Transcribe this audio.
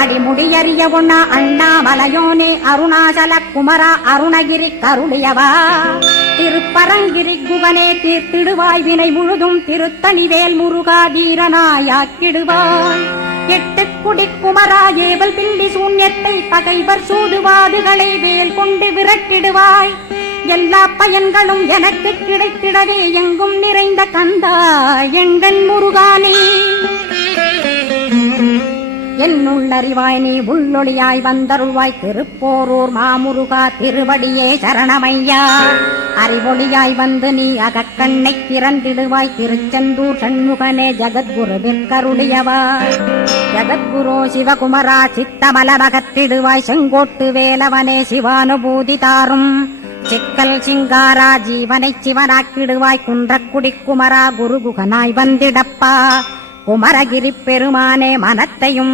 அடிமுடியறிய ஒண்ணா அண்ணாமலையோனே அருணாசல குமரா அருணகிரி கருளியவா திருப்பரங்கிரி குகனே தீர்த்திடுவாய் வினை முழுதும் திருத்தணிவேல் முருகா தீரனாயாக்கிடுவாய் எட்டு குடி குமரா ஏவல் பில்லி சூன்யத்தை பகைவர் சூதுவாதுகளை வேல் கொண்டு விரட்டிடுவாய் எல்லா பயன்களும் எனக்கு கிடைத்திடவே எங்கும் நிறைந்த கந்தா எங்கன் முருகானே என்னுள்ளறிவாய் நீ உள்ளொளியாய் வந்தருள்வாய் திருப்போரூர் மாமுருகா திருவடியே சரணமையா அறிவொளியாய் வந்து நீ அகக்கண்ணை திறந்திடுவாய் திருச்செந்தூர் சண்முகனே ஜகத்குருவிற்கருளியவாய் ஜகத்குரு சிவகுமரா சித்தமலமகற்றிடுவாய் செங்கோட்டு வேலவனே சிவானுபூதி தாரும் சிக்கல் சிங்காரா ஜீவனை சிவனாக்கிடுவாய் குன்றக்குடி குமரா குருகுகனாய் வந்திடப்பா குமரகிரி பெருமானே மனத்தையும்